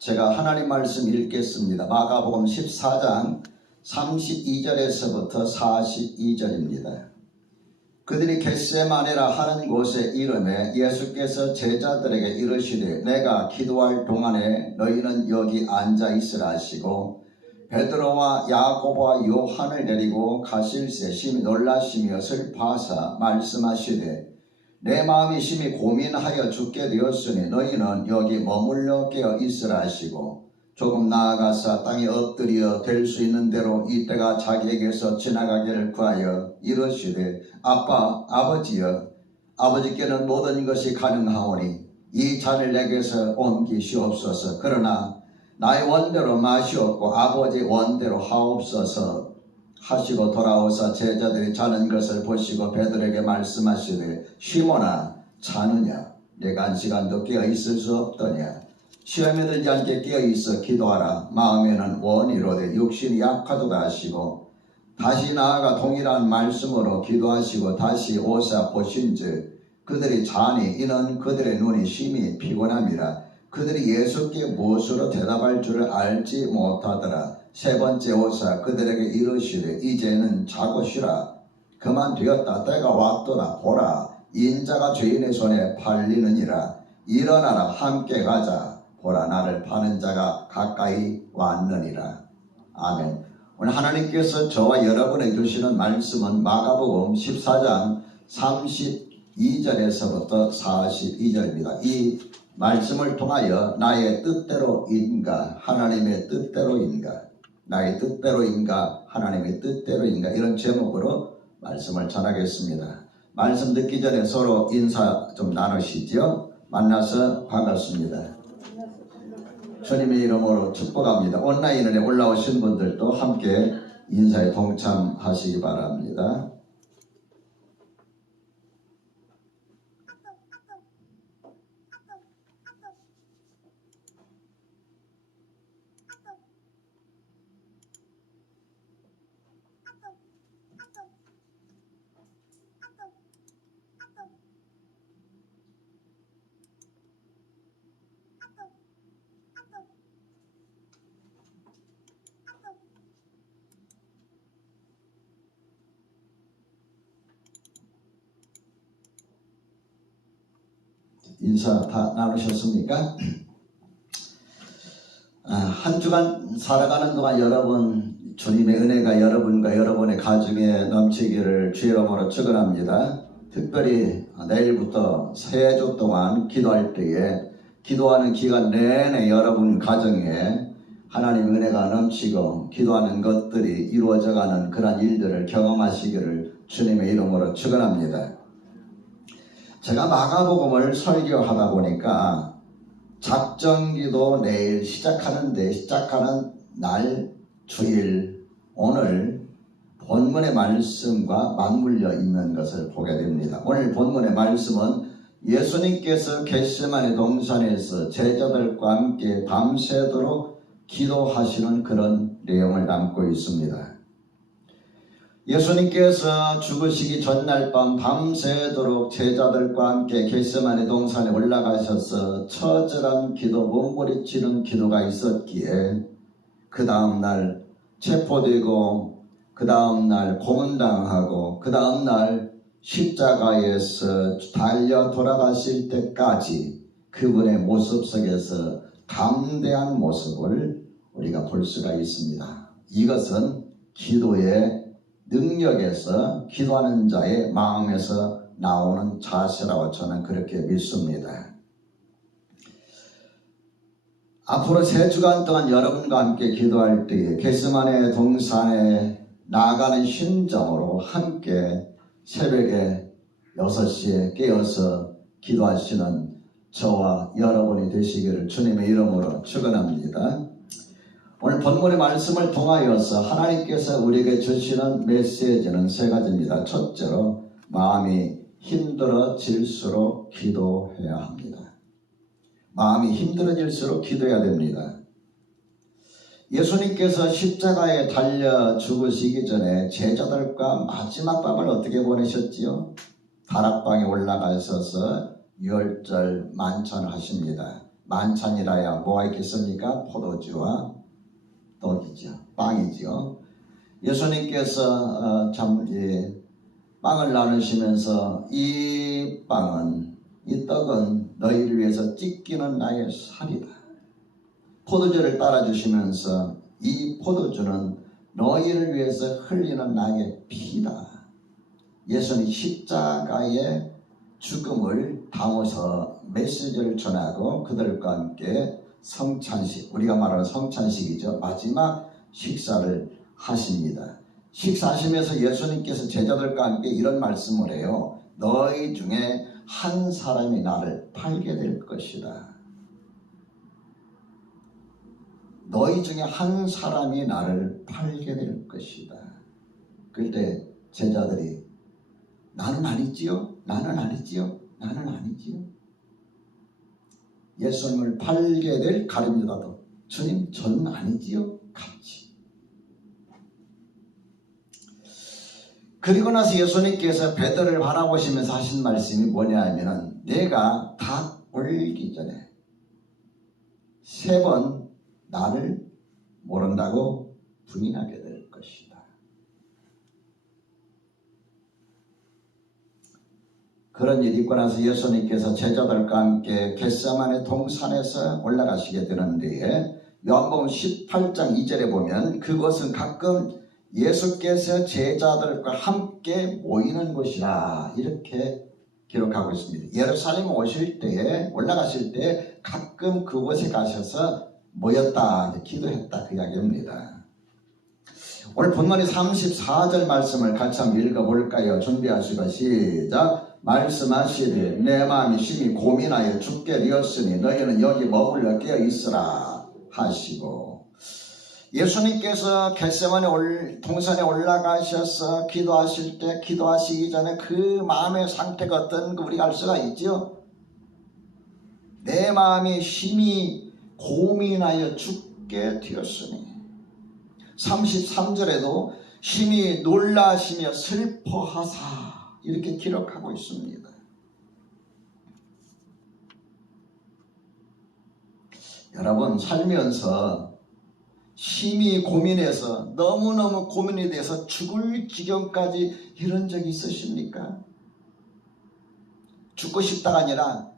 제가 하나님 말씀 읽겠습니다. 마가복음 14장 32절에서부터 42절입니다. 그들이 겟세마네라 하는 곳에 이르매 예수께서 제자들에게 이르시되 내가 기도할 동안에 너희는 여기 앉아 있으라 하시고 베드로와 야고보와 요한을 데리고 가실새 심히 놀라시며 슬퍼하사 말씀하시되 내 마음이 심히 고민하여 죽게 되었으니 너희는 여기 머물러 깨어 있으라 하시고 조금 나아가사 땅에 엎드려 될 수 있는 대로 이때가 자기에게서 지나가기를 구하여 이르시되 아버지여 아버지께는 모든 것이 가능하오니 이 잔을 내게서 옮기시옵소서. 그러나 나의 원대로 마시옵고 아버지 원대로 하옵소서 하시고 돌아오사 제자들이 자는 것을 보시고 베드로에게 말씀하시되 시몬아 자느냐 내가 한 시간도 깨어 있을 수 없더냐. 시험에 들지 않게 깨어 있어 기도하라. 마음에는 원이로되 육신이 약하도다 하시고 다시 나아가 동일한 말씀으로 기도하시고 다시 오사 보신즉 그들이 자니 이는 그들의 눈이 심히 피곤함이라. 그들이 예수께 무엇으로 대답할 줄을 알지 못하더라. 세 번째 오사 그들에게 이르시되 이제는 자고 쉬라. 그만 되었다. 때가 왔도다. 보라 인자가 죄인의 손에 팔리느니라. 일어나라 함께 가자. 보라 나를 파는 자가 가까이 왔느니라. 아멘. 오늘 하나님께서 저와 여러분에게 주시는 말씀은 마가복음 14장 32절에서부터 42절입니다. 이 말씀을 통하여 나의 뜻대로인가 하나님의 뜻대로인가 나의 뜻대로인가 하나님의 뜻대로인가 이런 제목으로 말씀을 전하겠습니다. 말씀 듣기 전에 서로 인사 좀 나누시죠. 만나서 반갑습니다. 주님의 이름으로 축복합니다. 온라인에 올라오신 분들도 함께 인사에 동참하시기 바랍니다. 인사 다 나누셨습니까? 한 주간 살아가는 동안 여러분 주님의 은혜가 여러분과 여러분의 가정에 넘치기를 주의 이름으로 축원합니다. 특별히 내일부터 세 주 동안 기도할 때에 기도하는 기간 내내 여러분 가정에 하나님의 은혜가 넘치고 기도하는 것들이 이루어져가는 그런 일들을 경험하시기를 주님의 이름으로 축원합니다. 제가 마가복음을 설교하다 보니까 작정기도 내일 시작하는 날 주일 오늘 본문의 말씀과 맞물려 있는 것을 보게 됩니다. 오늘 본문의 말씀은 예수님께서 겟세마네 동산에서 제자들과 함께 밤새도록 기도하시는 그런 내용을 담고 있습니다. 예수님께서 죽으시기 전날 밤 밤새도록 제자들과 함께 겟세마네 동산에 올라가셔서 처절한 기도, 몸부림치는 기도가 있었기에 그 다음날 체포되고 그 다음날 고문당하고 그 다음날 십자가에서 달려 돌아가실 때까지 그분의 모습 속에서 담대한 모습을 우리가 볼 수가 있습니다. 이것은 기도의 능력에서 기도하는 자의 마음에서 나오는 자세라고 저는 그렇게 믿습니다. 앞으로 세 주간 동안 여러분과 함께 기도할 때에 겟세마네 동산에 나가는 심정으로 함께 새벽에 6시에 깨어서 기도하시는 저와 여러분이 되시기를 주님의 이름으로 축원합니다. 오늘 본문의 말씀을 통하여서 하나님께서 우리에게 주시는 메시지는 세 가지입니다. 첫째로 마음이 힘들어질수록 기도해야 합니다. 마음이 힘들어질수록 기도해야 됩니다. 예수님께서 십자가에 달려 죽으시기 전에 제자들과 마지막 밤을 어떻게 보내셨지요? 다락방에 올라가셔서 유월절 만찬을 하십니다. 만찬이라야 뭐가 있겠습니까? 포도주와 떡이죠. 빵이죠. 예수님께서 빵을 나누시면서 이 빵은, 이 떡은 너희를 위해서 찢기는 나의 살이다. 포도주를 따라주시면서 이 포도주는 너희를 위해서 흘리는 나의 피다. 예수님 십자가의 죽음을 담아서 메시지를 전하고 그들과 함께 성찬식, 우리가 말하는 성찬식이죠. 마지막 식사를 하십니다. 식사하시면서 예수님께서 제자들과 함께 이런 말씀을 해요. 너희 중에 한 사람이 나를 팔게 될 것이다. 너희 중에 한 사람이 나를 팔게 될 것이다. 그때 제자들이 나는 아니지요? 나는 아니지요? 나는 아니지요? 예수님을 팔게 될 가룟유다도 주님 저는 아니지요? 같이. 그리고 나서 예수님께서 베드로를 바라보시면서 하신 말씀이 뭐냐 하면은 내가 닭 올리기 전에 3번 나를 모른다고 부인하게 될 것이다. 그런 일이 있고 나서 예수님께서 제자들과 함께 겟세마네 동산에서 올라가시게 되는데 요한복음 18장 2절에 보면 그것은 가끔 예수께서 제자들과 함께 모이는 곳이라 이렇게 기록하고 있습니다. 예루살렘 오실 때에 올라가실 때 가끔 그곳에 가셔서 모였다, 기도했다 그 이야기입니다. 오늘 본문의 34절 말씀을 같이 한번 읽어볼까요? 준비하시고 시작. 말씀하시되 내 마음이 심히 고민하여 죽게 되었으니 너희는 여기 머물러 깨어있으라 하시고 예수님께서 겟세마네 동산에 올라가셔서 기도하실 때 기도하시기 전에 그 마음의 상태가 어떤가 우리가 알 수가 있죠. 내 마음이 심히 고민하여 죽게 되었으니 33절에도 심히 놀라시며 슬퍼하사 이렇게 기록하고 있습니다. 여러분 살면서 심히 고민해서 너무너무 고민이 돼서 죽을 지경까지 이런 적이 있으십니까? 죽고 싶다가 아니라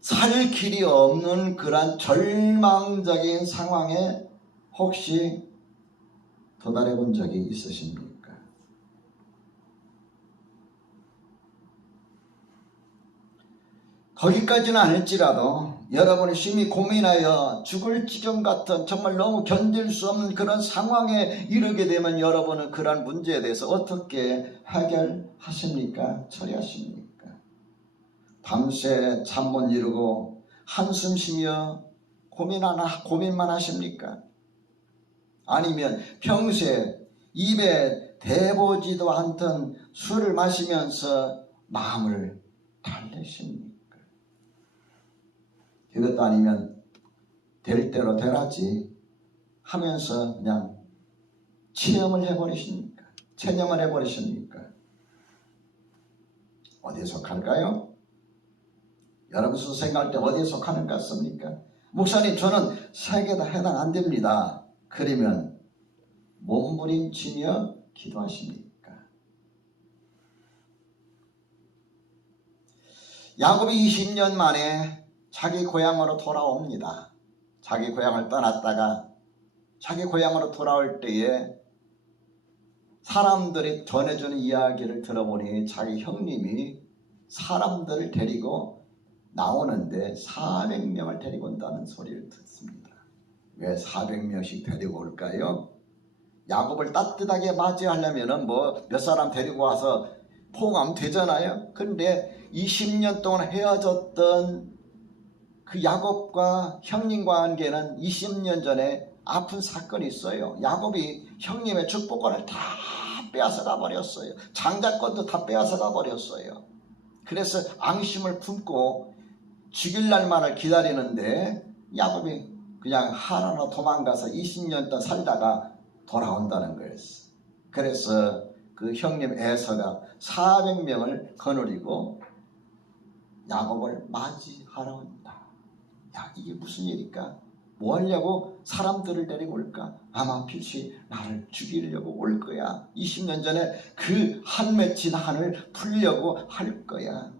살 길이 없는 그런 절망적인 상황에 혹시 도달해 본 적이 있으십니까? 거기까지는 아닐지라도 여러분이 심히 고민하여 죽을 지경 같은 정말 너무 견딜 수 없는 그런 상황에 이르게 되면 여러분은 그러한 문제에 대해서 어떻게 해결하십니까? 처리하십니까? 밤새 잠 못 이루고 한숨 쉬며 고민만 하십니까? 아니면 평소에 입에 대보지도 않던 술을 마시면서 마음을 달래십니까? 그것도 아니면 될 대로 되라지 하면서 그냥 체념을 해버리십니까? 어디에 속할까요? 여러분 스스로 생각할 때 어디에 속하는 것 같습니까? 목사님 저는 3개 다 해당 안 됩니다. 그러면 몸부림치며 기도하십니까? 야곱이 20년 만에 자기 고향으로 돌아옵니다. 자기 고향을 떠났다가 자기 고향으로 돌아올 때에 사람들이 전해주는 이야기를 들어보니 자기 형님이 사람들을 데리고 나오는데 400명을 데리고 온다는 소리를 듣습니다. 왜 400명씩 데리고 올까요? 야곱을 따뜻하게 맞이하려면 몇 사람 데리고 와서 포옹하면 되잖아요. 그런데 20년 동안 헤어졌던 그 야곱과 형님과 관계는 20년 전에 아픈 사건이 있어요. 야곱이 형님의 축복권을 다 빼앗아가 버렸어요. 장자권도 다 빼앗아가 버렸어요. 그래서 앙심을 품고 죽일 날만을 기다리는데 야곱이 그냥 하나로 도망가서 20년 동안 살다가 돌아온다는 거였어요. 그래서 그 형님 에서가 400명을 거느리고 야곱을 맞이하러 온다. 야, 이게 무슨 일일까? 뭐 하려고 사람들을 데리고 올까? 아마 필시 나를 죽이려고 올 거야. 20년 전에 그 한 맺힌 한을 풀려고 할 거야.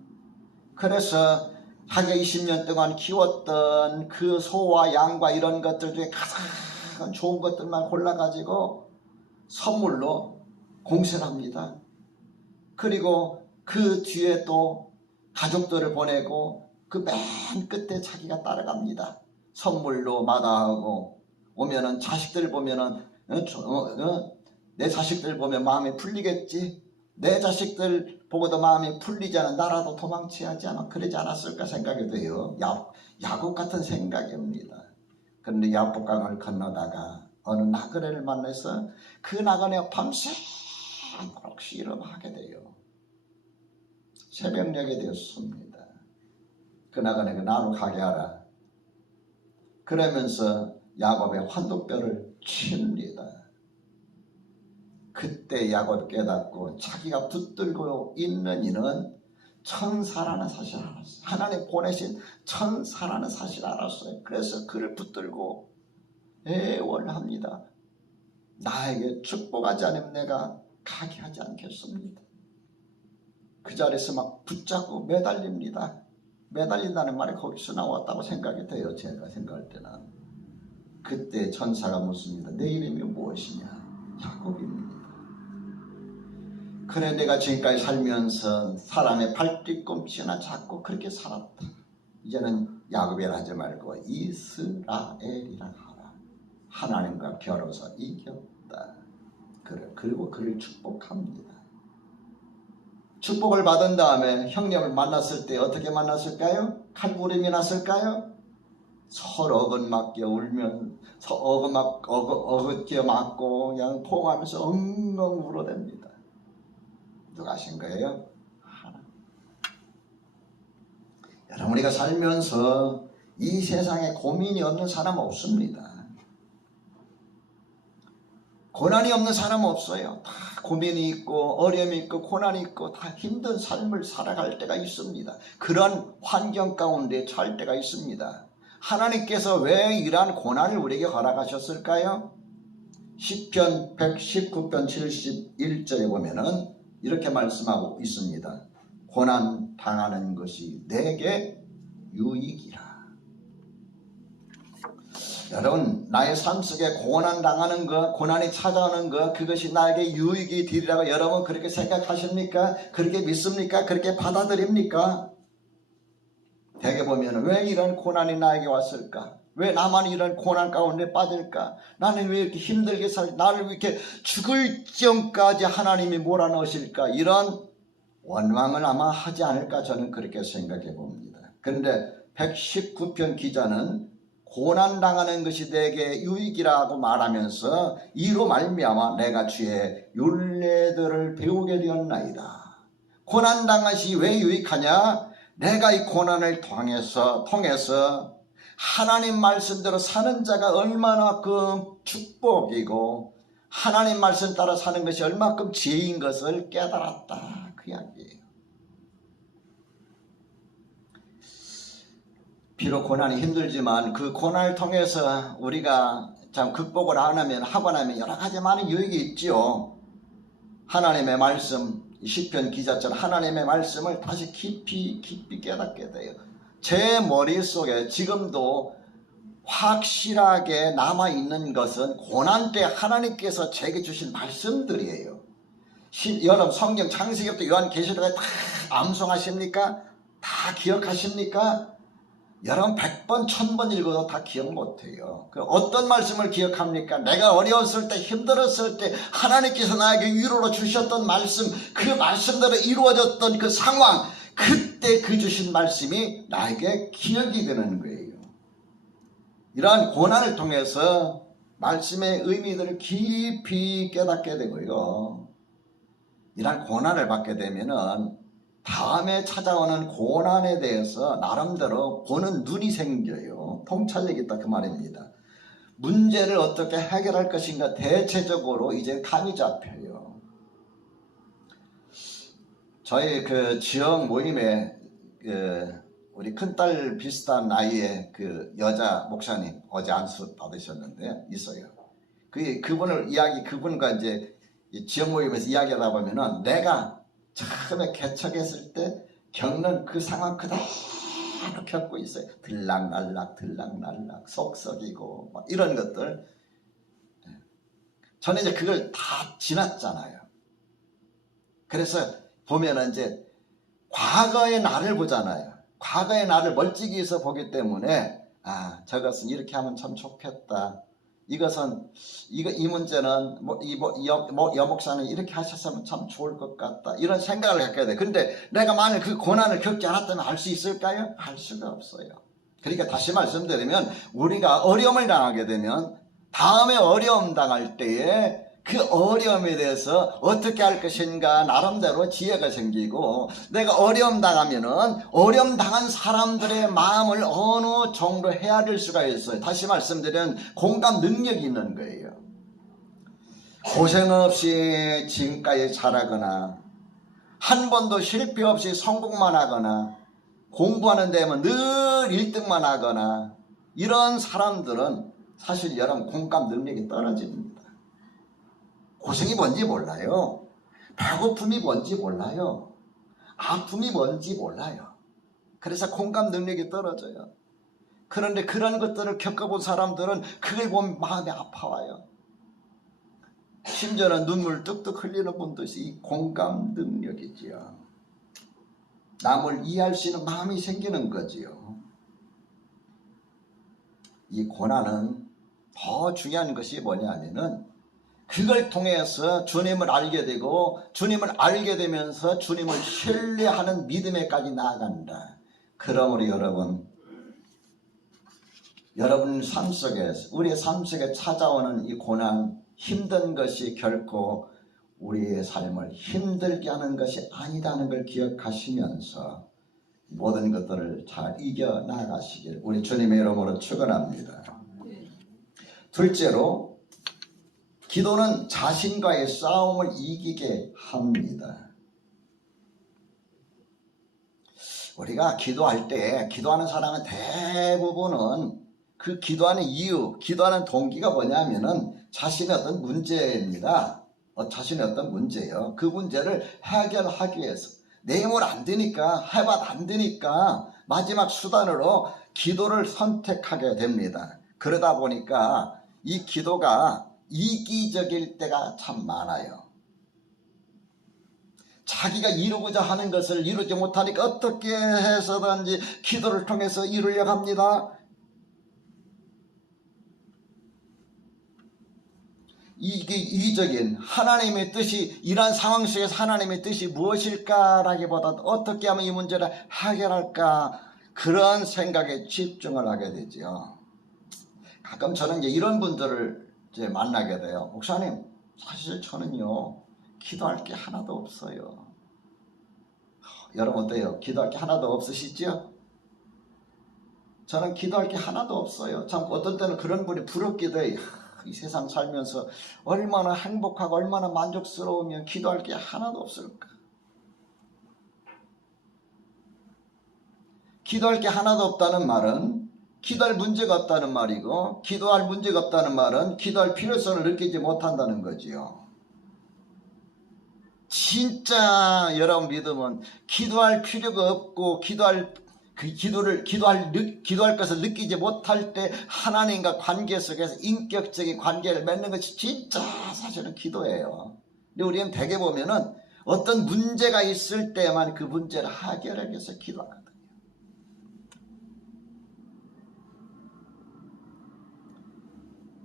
그래서 자기가 20년 동안 키웠던 그 소와 양과 이런 것들 중에 가장 좋은 것들만 골라가지고 선물로 공세를 합니다. 그리고 그 뒤에 또 가족들을 보내고 그 맨 끝에 자기가 따라갑니다. 선물로 마다하고 오면은 자식들 보면은 내 자식들 보면 마음이 풀리겠지. 내 자식들 보고도 마음이 풀리지 않아 나라도 도망쳐야지 아마 그러지 않았을까 생각이 돼요. 야곱 같은 생각입니다. 그런데 야복강을 건너다가 어느 나그네를 만나서 그 나그네 밤새도록 씨름하게 돼요. 새벽녘이 되었습니다. 그 나그네가 나로 가게 하라. 그러면서 야곱의 환도뼈를 칩니다. 그때 야곱이 깨닫고 자기가 붙들고 있는 이는 천사라는 사실을 알았어요. 하나님 보내신 천사라는 사실을 알았어요. 그래서 그를 붙들고 애원을 합니다. 나에게 축복하지 않으면 내가 가게 하지 않겠습니다. 그 자리에서 막 붙잡고 매달립니다. 매달린다는 말이 거기서 나왔다고 생각이 돼요. 제가 생각할 때는. 그때 천사가 묻습니다. 내 이름이 무엇이냐? 야곱입니다. 그래 내가 지금까지 살면서 사람의 발뒤꿈치나 잡고 그렇게 살았다. 이제는 야곱이라 하지 말고 이스라엘이라 하라. 하나님과 겨뤄서 이겼다. 그리고 그를 축복합니다. 축복을 받은 다음에 형님을 만났을 때 어떻게 만났을까요? 칼부림이 났을까요? 서로 어긋맞게 울면 어긋게 맞고 그냥 포옹하면서 엉엉 울어댑니다. 누가 하신 거예요? 하나님. 여러분 우리가 살면서 이 세상에 고민이 없는 사람 없습니다. 고난이 없는 사람 없어요. 다 고민이 있고 어려움이 있고 고난이 있고 다 힘든 삶을 살아갈 때가 있습니다. 그런 환경 가운데 처할 때가 있습니다. 하나님께서 왜 이러한 고난을 우리에게 허락하셨을까요? 시편 119편 71절에 보면은 이렇게 말씀하고 있습니다. 고난 당하는 것이 내게 유익이라. 여러분 나의 삶 속에 고난 당하는 것, 고난이 찾아오는 것, 그것이 나에게 유익이 되리라고 여러분 그렇게 생각하십니까? 그렇게 믿습니까? 그렇게 받아들입니까? 대개 보면 왜 이런 고난이 나에게 왔을까? 왜 나만 이런 고난 가운데 빠질까? 나는 왜 이렇게 힘들게 나를 왜 이렇게 죽을 지경까지 하나님이 몰아넣으실까? 이런 원망을 아마 하지 않을까 저는 그렇게 생각해 봅니다. 그런데 119편 기자는 고난당하는 것이 내게 유익이라고 말하면서 이로 말미암아 내가 주의 율례들을 배우게 되었나이다. 고난당하시 왜 유익하냐? 내가 이 고난을 통해서 하나님 말씀대로 사는 자가 얼마나큼 축복이고 하나님 말씀 따라 사는 것이 얼마큼 지혜인 것을 깨달았다. 그 이야기예요. 비록 고난이 힘들지만 그 고난을 통해서 우리가 참 극복을 하고 나면 여러 가지 많은 유익이 있지요. 하나님의 말씀, 시편 기자처럼 하나님의 말씀을 다시 깊이 깨닫게 돼요. 제 머릿속에 지금도 확실하게 남아있는 것은 고난 때 하나님께서 제게 주신 말씀들이에요. 여러분 성경 창세기부터 요한계시록에 다 암송하십니까? 다 기억하십니까? 여러분 100번 1000번 읽어도 다 기억 못해요. 어떤 말씀을 기억합니까? 내가 어려웠을 때 힘들었을 때 하나님께서 나에게 위로로 주셨던 말씀, 그 말씀대로 이루어졌던 그 상황, 그때 그 주신 말씀이 나에게 기억이 되는 거예요. 이러한 고난을 통해서 말씀의 의미들을 깊이 깨닫게 되고요. 이러한 고난을 받게 되면은 다음에 찾아오는 고난에 대해서 나름대로 보는 눈이 생겨요. 통찰력이 있다 그 말입니다. 문제를 어떻게 해결할 것인가 대체적으로 이제 감이 잡혀요. 저희 그 지역 모임에 우리 큰딸 비슷한 나이에 그 여자 목사님 어제 안수 받으셨는데 있어요. 그분과 이제 지역 모임에서 이야기하다 보면은 내가 처음에 개척했을 때 겪는 그 상황 그대로 겪고 있어요. 들락날락 속 썩이고 막 이런 것들. 저는 이제 그걸 다 지났잖아요. 그래서 보면은 이제 과거의 나를 보잖아요. 과거의 나를 멀찍이서 보기 때문에 저것은 이렇게 하면 참 좋겠다. 이 문제는 여목사는 이렇게 하셨으면 참 좋을 것 같다. 이런 생각을 갖게 돼. 근데 내가 만약 그 고난을 겪지 않았다면 알 수 있을까요? 알 수가 없어요. 그러니까 다시 말씀드리면 우리가 어려움을 당하게 되면 다음에 어려움 당할 때에 그 어려움에 대해서 어떻게 할 것인가 나름대로 지혜가 생기고, 내가 어려움 당하면은 어려움 당한 사람들의 마음을 어느 정도 헤아릴 수가 있어요. 다시 말씀드리면 공감 능력이 있는 거예요. 고생 없이 지금까지 자라거나 한 번도 실패 없이 성공만 하거나 공부하는 데면 늘 1등만 하거나 이런 사람들은 사실 여러분 공감 능력이 떨어집니다. 고생이 뭔지 몰라요. 배고픔이 뭔지 몰라요. 아픔이 뭔지 몰라요. 그래서 공감 능력이 떨어져요. 그런데 그런 것들을 겪어본 사람들은 그걸 보면 마음이 아파와요. 심지어는 눈물 뚝뚝 흘리는 분도 있어요. 이 공감 능력이지요. 남을 이해할 수 있는 마음이 생기는 거지요. 이 고난은 더 중요한 것이 뭐냐면은 그걸 통해서 주님을 알게 되고, 주님을 알게 되면서 주님을 신뢰하는 믿음에까지 나아간다. 그러므로 여러분 삶 속에서, 우리의 삶 속에 찾아오는 이 고난, 힘든 것이 결코 우리의 삶을 힘들게 하는 것이 아니라는 걸 기억하시면서 모든 것들을 잘 이겨나가시길 우리 주님의 이름으로 축원합니다. 둘째로, 기도는 자신과의 싸움을 이기게 합니다. 우리가 기도할 때, 기도하는 사람은 대부분은 그 기도하는 이유, 기도하는 동기가 뭐냐면은 자신의 어떤 문제입니다. 자신의 어떤 문제예요. 그 문제를 해결하기 위해서. 내 힘으로 안 되니까, 해봐도 안 되니까 마지막 수단으로 기도를 선택하게 됩니다. 그러다 보니까 이 기도가 이기적일 때가 참 많아요. 자기가 이루고자 하는 것을 이루지 못하니까 어떻게 해서든지 기도를 통해서 이루려고 합니다. 이게 이기적인 하나님의 뜻이, 이러한 상황 속에서 하나님의 뜻이 무엇일까라기보다 어떻게 하면 이 문제를 해결할까, 그런 생각에 집중을 하게 되죠. 가끔 저는 이제 이런 분들을 이제 만나게 돼요. 목사님, 사실 저는요 기도할 게 하나도 없어요. 여러분 어때요? 기도할 게 하나도 없으시죠? 저는 기도할 게 하나도 없어요. 참 어떤 때는 그런 분이 부럽기도 해요. 이 세상 살면서 얼마나 행복하고 얼마나 만족스러우면 기도할 게 하나도 없을까? 기도할 게 하나도 없다는 말은 기도할 문제가 없다는 말이고, 기도할 문제가 없다는 말은 기도할 필요성을 느끼지 못한다는 거지요. 진짜 여러분 믿으면 기도할 필요가 없고 기도할 것을 느끼지 못할 때 하나님과 관계 속에서 인격적인 관계를 맺는 것이 진짜 사실은 기도예요. 근데 우리는 대개 보면은 어떤 문제가 있을 때만 그 문제를 해결하기 위해서 기도하거든요.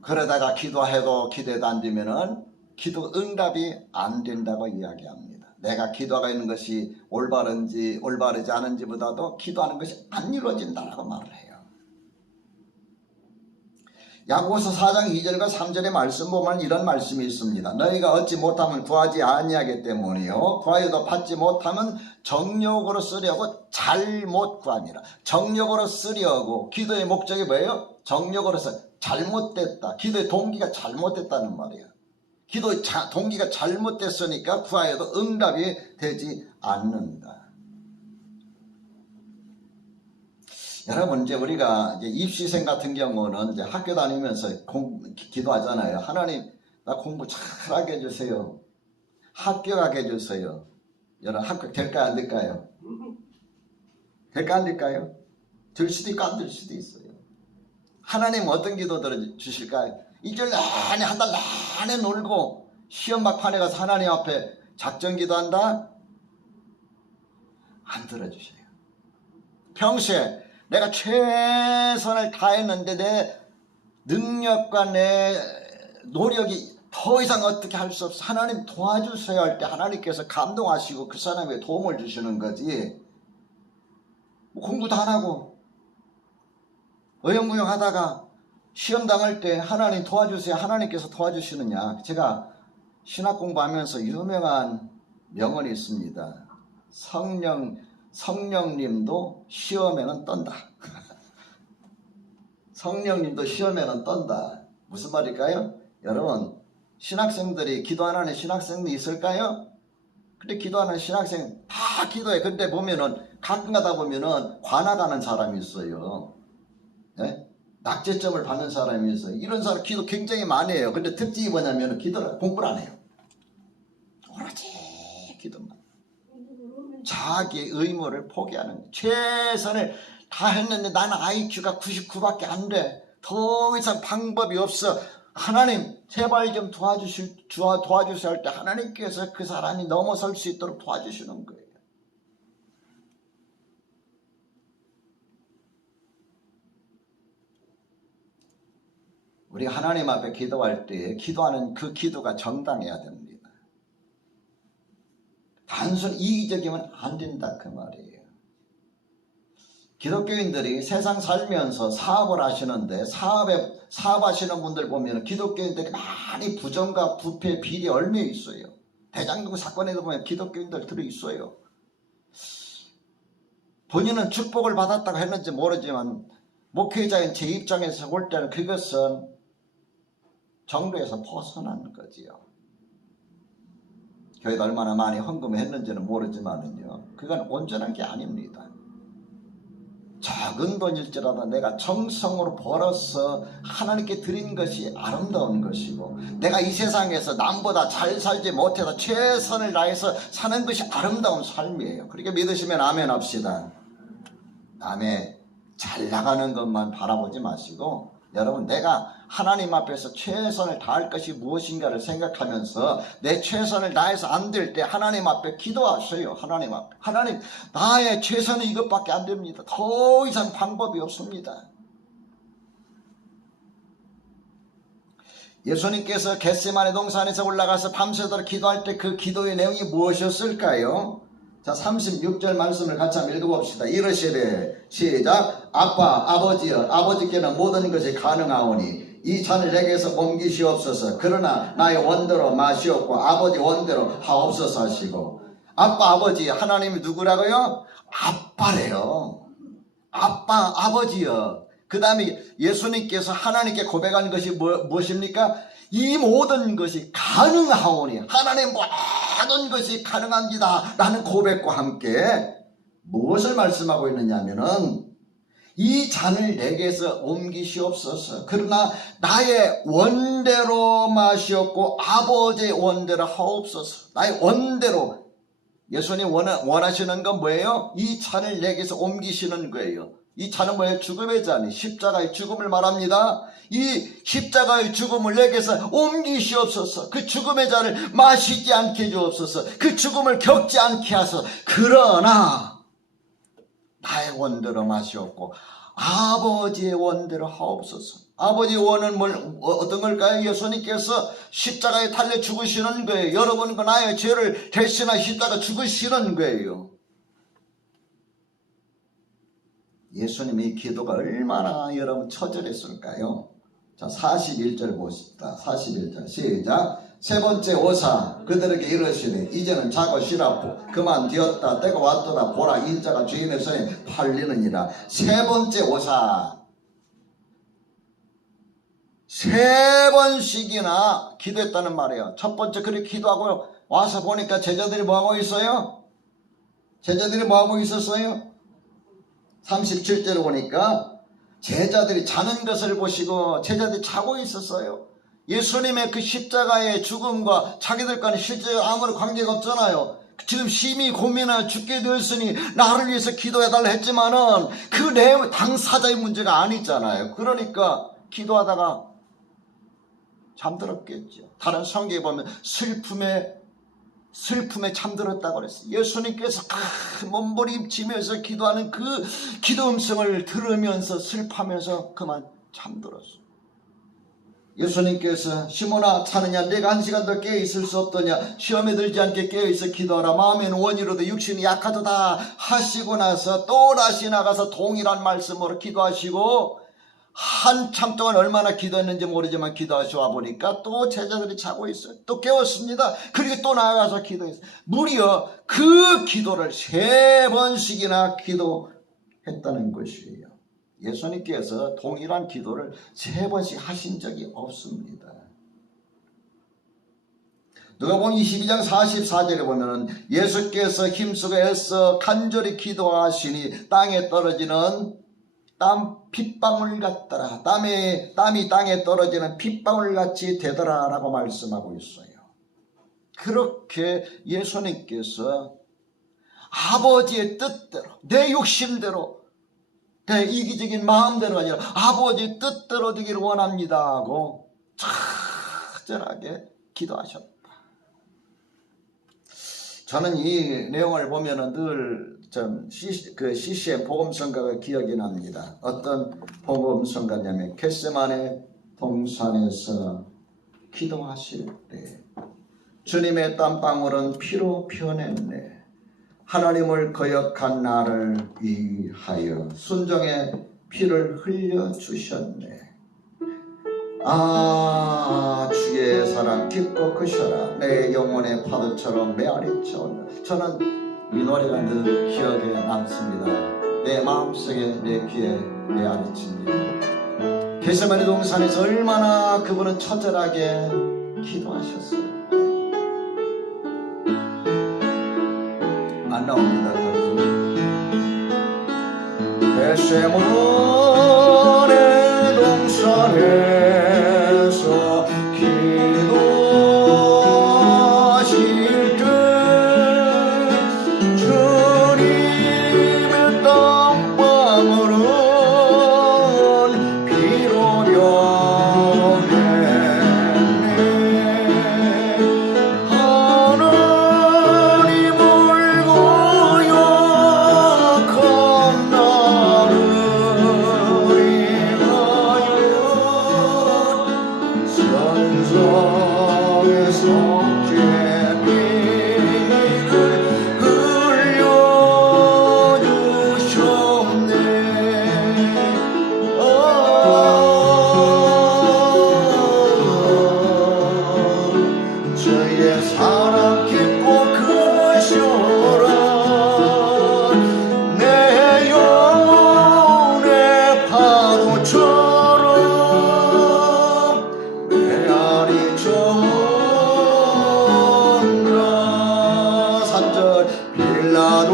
그러다가 기도해도 기대도 안 되면은 기도 응답이 안 된다고 이야기합니다. 내가 기도가 있는 것이 올바른지 올바르지 않은지보다도 기도하는 것이 안 이루어진다라고 말을 해요. 야고보서 4장 2절과 3절의 말씀 보면 이런 말씀이 있습니다. 너희가 얻지 못하면 구하지 아니하기 때문이요, 구하여도 받지 못하면 정욕으로 쓰려고 잘못 구함이라. 정욕으로 쓰려고, 기도의 목적이 뭐예요? 정욕으로서 잘못됐다. 기도의 동기가 잘못됐다는 말이에요. 기도의 동기가 잘못됐으니까 구하여도 응답이 되지 않는다. 여러분, 이제 우리가 이제 입시생 같은 경우는 이제 학교 다니면서 기도하잖아요. 하나님, 나 공부 잘하게 해주세요. 합격하게 해주세요. 여러분, 합격 될까요? 안 될까요? 될까 안 될까요? 될 수도 있고 안 될 수도 있어요. 하나님 어떤 기도 들어주실까요? 1절 내내 한 달 내내 놀고 시험 막판에 가서 하나님 앞에 작전 기도한다? 안 들어주셔요. 평소에 내가 최선을 다했는데 내 능력과 내 노력이 더 이상 어떻게 할 수 없어. 하나님 도와주세요 할 때 하나님께서 감동하시고 그 사람에게 도움을 주시는 거지. 공부도 안 하고 어영부영 하다가 시험 당할 때 하나님 도와주세요. 하나님께서 도와주시느냐. 제가 신학 공부하면서 유명한 명언이 있습니다. 성령님도 시험에는 떤다. 성령님도 시험에는 떤다. 무슨 말일까요? 여러분, 신학생들이 기도 안 하는 신학생도 있을까요? 근데 기도하는 신학생 다 기도해. 근데 보면은 가끔 가다 보면은 관악하는 사람이 있어요. 네? 낙제점을 받는 사람이 있어요. 이런 사람 기도 굉장히 많이 해요. 근데 특징이 뭐냐면 기도를 공부를 안 해요. 오로지 기도만. 자기의 의무를 포기하는 거예요. 최선을 다 했는데 나는 IQ가 99밖에 안 돼. 더 이상 방법이 없어. 하나님 제발 좀 도와주세요 할 때 하나님께서 그 사람이 넘어설 수 있도록 도와주시는 거예요. 우리 하나님 앞에 기도할 때 기도하는 그 기도가 정당해야 됩니다. 단순 이기적이면 안 된다 그 말이에요. 기독교인들이 세상 살면서 사업을 하시는데 사업하시는 분들 보면 기독교인들이 많이 부정과 부패 비리 얽혀 있어요. 대장동 사건에도 보면 기독교인들 들어있어요. 본인은 축복을 받았다고 했는지 모르지만 목회자인 제 입장에서 볼 때는 그것은 정도에서 벗어난 거지요. 교회가 얼마나 많이 헌금했는지는 모르지만은요, 그건 온전한 게 아닙니다. 작은 돈일지라도 내가 정성으로 벌어서 하나님께 드린 것이 아름다운 것이고, 내가 이 세상에서 남보다 잘 살지 못해서 최선을 다해서 사는 것이 아름다운 삶이에요. 그렇게 믿으시면 아멘 합시다. 아멘. 잘 나가는 것만 바라보지 마시고, 여러분, 내가 하나님 앞에서 최선을 다할 것이 무엇인가를 생각하면서 내 최선을 다해서 안 될 때 하나님 앞에 기도하세요. 하나님 앞에. 하나님, 나의 최선은 이것밖에 안 됩니다. 더 이상 방법이 없습니다. 예수님께서 겟세마네 동산에서 올라가서 밤새도록 기도할 때 그 기도의 내용이 무엇이었을까요? 자, 36절 말씀을 같이 한번 읽어봅시다. 이르시되 시작. 아버지여, 아버지께는 모든 것이 가능하오니 이 잔을 내게서 옮기시옵소서. 그러나 나의 원대로 마시옵고 아버지 원대로 하옵소서 하시고. 아버지, 하나님이 누구라고요? 아빠래요. 아버지여. 그 다음에 예수님께서 하나님께 고백한 것이 무엇입니까? 이 모든 것이 가능하오니, 하나님 모든 것이 가능합니다 라는 고백과 함께 무엇을 말씀하고 있느냐 하면은, 이 잔을 내게서 옮기시옵소서. 그러나 나의 원대로 마시옵고 아버지의 원대로 하옵소서. 나의 원대로. 예수님 원하시는 건 뭐예요? 이 잔을 내게서 옮기시는 거예요. 이 잔은 뭐예요? 죽음의 잔이, 십자가의 죽음을 말합니다. 이 십자가의 죽음을 내게서 옮기시옵소서. 그 죽음의 잔을 마시지 않게 해주옵소서. 그 죽음을 겪지 않게 하소서. 그러나 나의 원대로 마시옵고 아버지의 원대로 하옵소서. 아버지의 원은 어떤 걸까요? 예수님께서 십자가에 달려 죽으시는 거예요. 여러분과 나의 죄를 대신하여 십자가 죽으시는 거예요. 예수님의 기도가 얼마나 여러분 처절했을까요? 자, 41절 보십시다. 41절 시작. 세 번째 오사 그들에게 이르시되 이제는 자고 쉬라고 그만 되었다. 때가 왔도다. 보라, 인자가 주인의 손에 팔리느니라. 세 번째 오사, 세 번씩이나 기도했다는 말이에요. 첫 번째 그렇게 기도하고 와서 보니까 제자들이 뭐하고 있어요? 제자들이 뭐하고 있었어요? 37절에 보니까 제자들이 자는 것을 보시고 제자들이 자고 있었어요. 예수님의 그 십자가의 죽음과 자기들과는 실제 아무런 관계가 없잖아요. 지금 심히 고민하여 죽게 되었으니 나를 위해서 기도해달라 했지만은 그 내용 당사자의 문제가 아니잖아요. 그러니까 기도하다가 잠들었겠죠. 다른 성경에 보면 슬픔에 잠들었다고 그랬어요. 예수님께서 몸부림치면서 기도하는 그 기도 음성을 들으면서 슬퍼하면서 그만 잠들었어요. 예수님께서 시몬아 자느냐 내가 1시간 더 깨어있을 수 없더냐 시험에 들지 않게 깨어있어 기도하라 마음에는 원이로도 육신이 약하도다 하시고 나서 또다시 나가서 동일한 말씀으로 기도하시고 한참 동안 얼마나 기도했는지 모르지만 기도하시고 와보니까 또 제자들이 자고 있어요. 또 깨웠습니다. 그리고 또 나가서 기도했어요. 무려 그 기도를 3번씩이나 기도했다는 것이에요. 예수님께서 동일한 기도를 3번씩 하신 적이 없습니다. 누가복음 22장 44절에 보면은 예수께서 힘쓰고 애써 간절히 기도하시니 땅에 떨어지는 핏방울 같더라. 땀이 땅에 떨어지는 핏방울 같이 되더라 라고 말씀하고 있어요. 그렇게 예수님께서 아버지의 뜻대로 내 욕심대로 내 이기적인 마음대로 아니라 아버지의 뜻대로 되기를 원합니다 하고 처절하게 기도하셨다. 저는 이 내용을 보면은 늘 CCM 복음성가가 기억이 납니다. 어떤 복음성가냐면 겟세마네 동산에서 기도하실 때 주님의 땀방울은 피로 변했네. 하나님을 거역한 나를 위하여 순종의 피를 흘려주셨네. 주의 사랑 깊고 크셔라. 내 영혼의 파도처럼 메아리쳐온다. 저는 이 노래가 늘 기억에 남습니다. 내 마음속에 내 귀에 메아리칩니다. 겟세마네 동산에서 얼마나 그분은 처절하게 기도하셨어요. 안 나옵니다. 겟세마네 동산에서 기도하실 때 주님의 땀방울은 피로 변했네. 하나님을 거역한 나를 위하여 산성의 성제비를 흘려주셨네. 주의 사랑 깊고 크셔라. 내 영혼의 파도처럼 메아리 쳐온다. 3절 빌라도의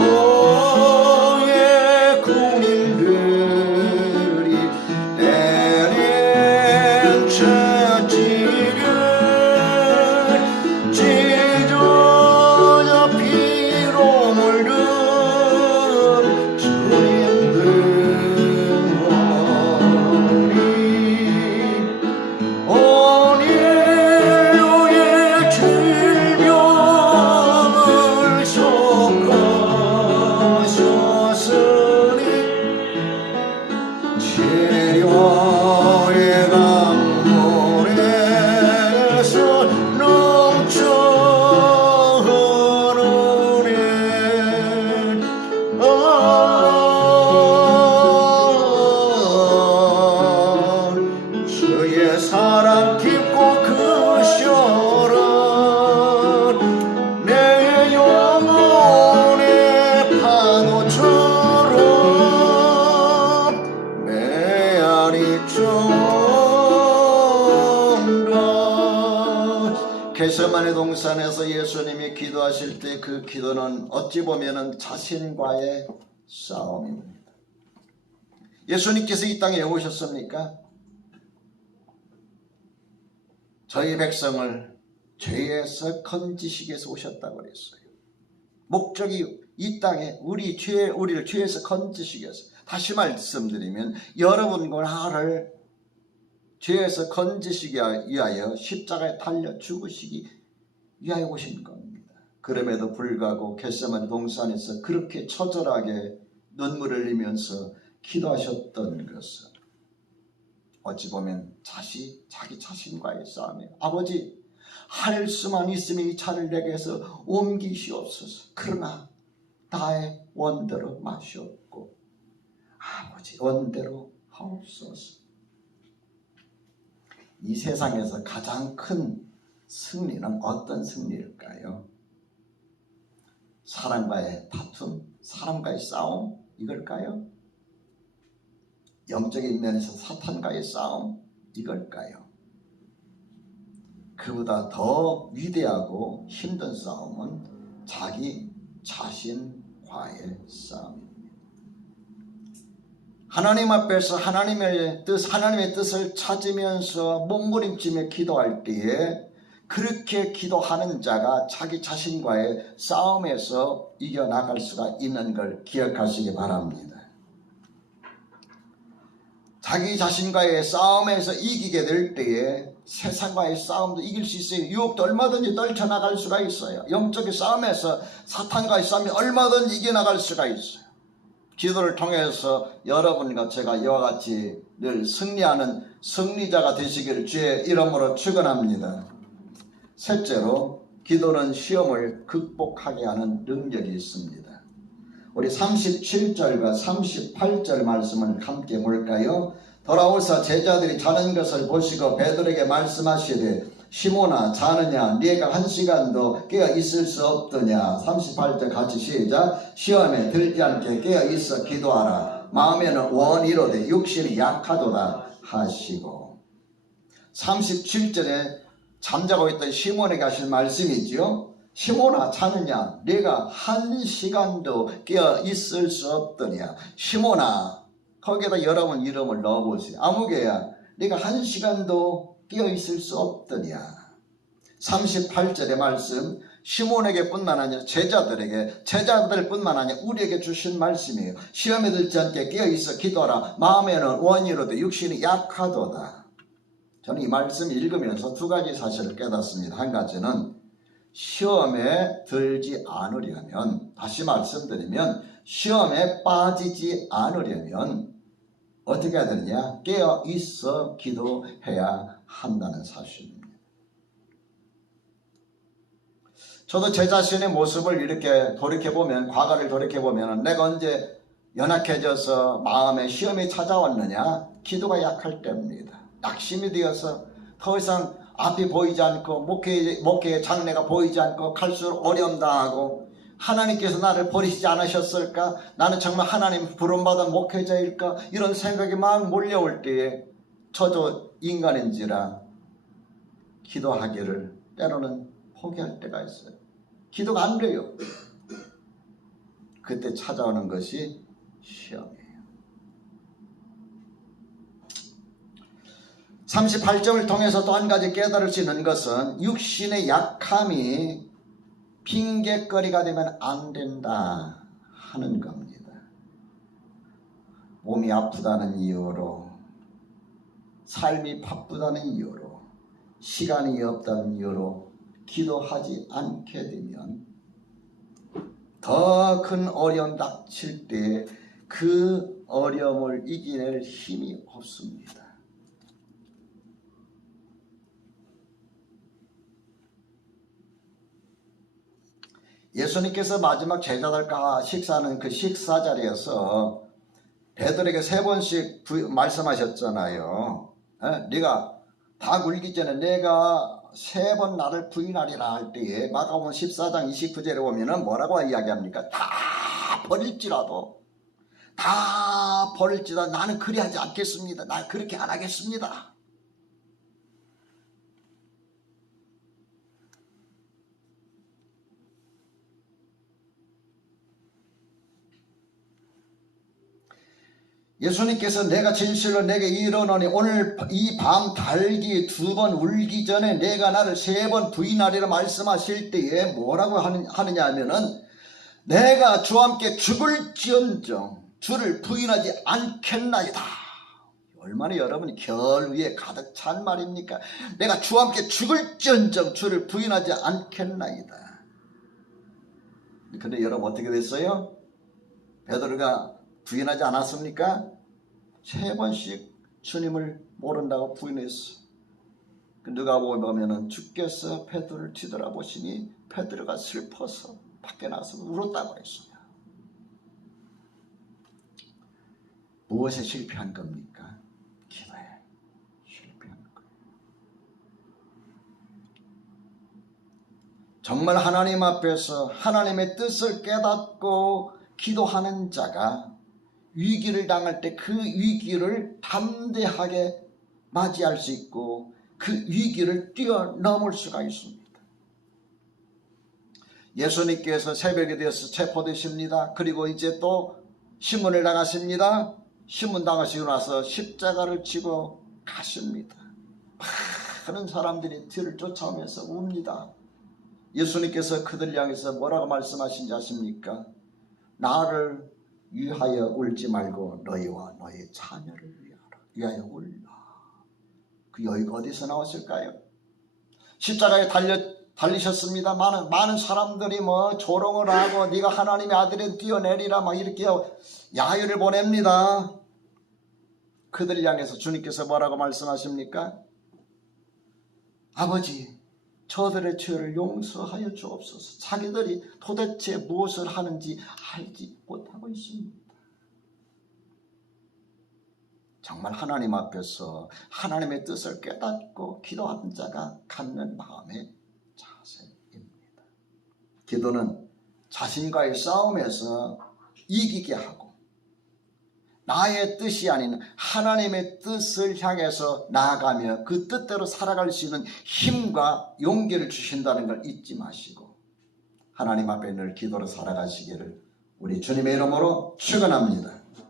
군인들이 내린 채찍을 찢어져 피로 물든 주님들 머리 온 인류의 질병을 속하셨으니 치료의 강물에서 넘쳐 흐르네. 주의 사랑 깊고 크셔라. 내 영혼의 파도처럼 메아리 쳐온다. 겟세마네 동산에서 예수님이 기도하실 때 그 기도는 어찌 보면은 자신과의 싸움입니다. 예수님께서 이 땅에 오셨습니까? 저희 백성을 죄에서 건지시기 위해서 죄에서 그랬어요. 목적이 이 땅에 우리를 죄에서 건지시기 위해서. 다시 말씀드리면 여러분과 나를 죄에서 건지시기 위하여 십자가에 달려 죽으시기 위하여 오신 겁니다. 그럼에도 불구하고 겟세마네 동산에서 그렇게 처절하게 눈물을 흘리면서 기도하셨던 것은 어찌 보면 자기 자신과의 싸움이에요. 아버지, 할 수만 있으면 이 차를 내게서 옮기시옵소서. 그러나 나의 원대로 마시옵고 아버지 원대로 하옵소서. 이 세상에서 가장 큰 승리는 어떤 승리일까요? 사람과의 다툼, 사람과의 싸움, 이걸까요? 영적인 면에서 사탄과의 싸움, 이걸까요? 그보다 더 위대하고 힘든 싸움은 자기 자신과의 싸움입니다. 하나님 앞에서 하나님의 뜻을 찾으면서 몸부림치며 기도할 때에 그렇게 기도하는 자가 자기 자신과의 싸움에서 이겨나갈 수가 있는 걸 기억하시기 바랍니다. 자기 자신과의 싸움에서 이기게 될 때에 세상과의 싸움도 이길 수 있어요. 유혹도 얼마든지 떨쳐나갈 수가 있어요. 영적인 싸움에서 사탄과의 싸움이 얼마든지 이겨나갈 수가 있어요. 기도를 통해서 여러분과 제가 이와 같이 늘 승리하는 승리자가 되시기를 주의 이름으로 축원합니다. 셋째로, 기도는 시험을 극복하게 하는 능력이 있습니다. 우리 37절과 38절 말씀을 함께 볼까요? 돌아오사 제자들이 자는 것을 보시고 베드로에게 말씀하시되 시몬아 자느냐 네가 한 시간도 깨어 있을 수 없더냐. 38절 같이 시작. 시험에 들지 않게 깨어 있어 기도하라. 마음에는 원이로되 육신이 약하도다 하시고. 37절에 잠자고 있던 시몬에게 하신 말씀이지요. 시몬아 자느냐 네가 한 시간도 깨어 있을 수 없더냐. 시몬아, 거기에다 여러분 이름을 넣어보세요. 아무개야 네가 한 시간도 깨어 있을 수 없더냐. 38절의 말씀, 시몬에게 뿐만 아니라 제자들 뿐만 아니라 우리에게 주신 말씀이에요. 시험에 들지 않게 깨어 있어 기도하라. 마음에는 원이로되 육신이 약하도다. 저는 이 말씀 읽으면서 두 가지 사실을 깨닫습니다. 한 가지는 시험에 들지 않으려면, 다시 말씀드리면 시험에 빠지지 않으려면 어떻게 해야 되느냐? 깨어 있어 기도해야 한다는 사실입니다. 저도 제 자신의 모습을 이렇게 돌이켜보면, 과거를 돌이켜보면 내가 언제 연약해져서 마음에 시험이 찾아왔느냐? 기도가 약할 때입니다. 낙심이 되어서 더 이상 앞이 보이지 않고 목회의 장래가 보이지 않고 갈수록 어려움 당하고, 하나님께서 나를 버리시지 않으셨을까? 나는 정말 하나님 부름받은 목회자일까? 이런 생각이 막 몰려올 때에 저도 인간인지라 기도하기를 때로는 포기할 때가 있어요. 기도가 안 돼요. 그때 찾아오는 것이 시험이에요. 38점을 통해서 또 한 가지 깨달을 수 있는 것은 육신의 약함이 핑계거리가 되면 안 된다 하는 겁니다. 몸이 아프다는 이유로, 삶이 바쁘다는 이유로, 시간이 없다는 이유로 기도하지 않게 되면 더 큰 어려움 닥칠 때 그 어려움을 이겨낼 힘이 없습니다. 예수님께서 마지막 제자들과 식사하는 그 식사 자리에서 베드로에게 3번씩 말씀하셨잖아요. 네가 다 굴기 전에 내가 3번 나를 부인하리라 할 때에 마가복음 14장 29절에 보면은 뭐라고 이야기합니까? 다 버릴지라도 나는 그리하지 않겠습니다. 나 그렇게 안 하겠습니다. 예수님께서 내가 진실로 내게 이르노니 오늘 이 밤 달기 2번 울기 전에 내가 나를 3번 부인하리라 말씀하실 때에 뭐라고 하느냐 하면은 내가 주와 함께 죽을지언정 주를 부인하지 않겠나이다. 얼마나 여러분이 결 위에 가득 찬 말입니까? 내가 주와 함께 죽을지언정 주를 부인하지 않겠나이다. 근데 여러분 어떻게 됐어요? 베드로가 부인하지 않았습니까? 3번씩 주님을 모른다고 부인했어. 누가 보면은 주께서 베드로를 뒤돌아보시니 베드로가 슬퍼서 밖에 나서 울었다고 했어요. 무엇에 실패한 겁니까? 기도에 실패한 거예요. 정말 하나님 앞에서 하나님의 뜻을 깨닫고 기도하는 자가 위기를 당할 때 그 위기를 담대하게 맞이할 수 있고 그 위기를 뛰어넘을 수가 있습니다. 예수님께서 새벽에 되어서 체포되십니다. 그리고 이제 또 신문을 당하십니다. 신문 당하시고 나서 십자가를 지고 가십니다. 많은 사람들이 뒤를 쫓아오면서 웁니다. 예수님께서 그들 향해서 뭐라고 말씀하신지 아십니까? 나를 위하여 울지 말고 너희와 너희 자녀를 위하여 울라. 그 여유가 어디서 나왔을까요? 십자가에 달리셨습니다. 많은 사람들이 뭐 조롱을 하고 네가 하나님의 아들에 뛰어내리라 막 이렇게 야유를 보냅니다. 그들 향해서 주님께서 뭐라고 말씀하십니까? 아버지, 저들의 죄를 용서하여 주옵소서. 자기들이 도대체 무엇을 하는지 알지 못하고 있습니다. 정말 하나님 앞에서 하나님의 뜻을 깨닫고 기도하는 자가 갖는 마음의 자세입니다. 기도는 자신과의 싸움에서 이기게 하고 나의 뜻이 아닌 하나님의 뜻을 향해서 나아가며 그 뜻대로 살아갈 수 있는 힘과 용기를 주신다는 걸 잊지 마시고 하나님 앞에 늘 기도로 살아가시기를 우리 주님의 이름으로 축원합니다.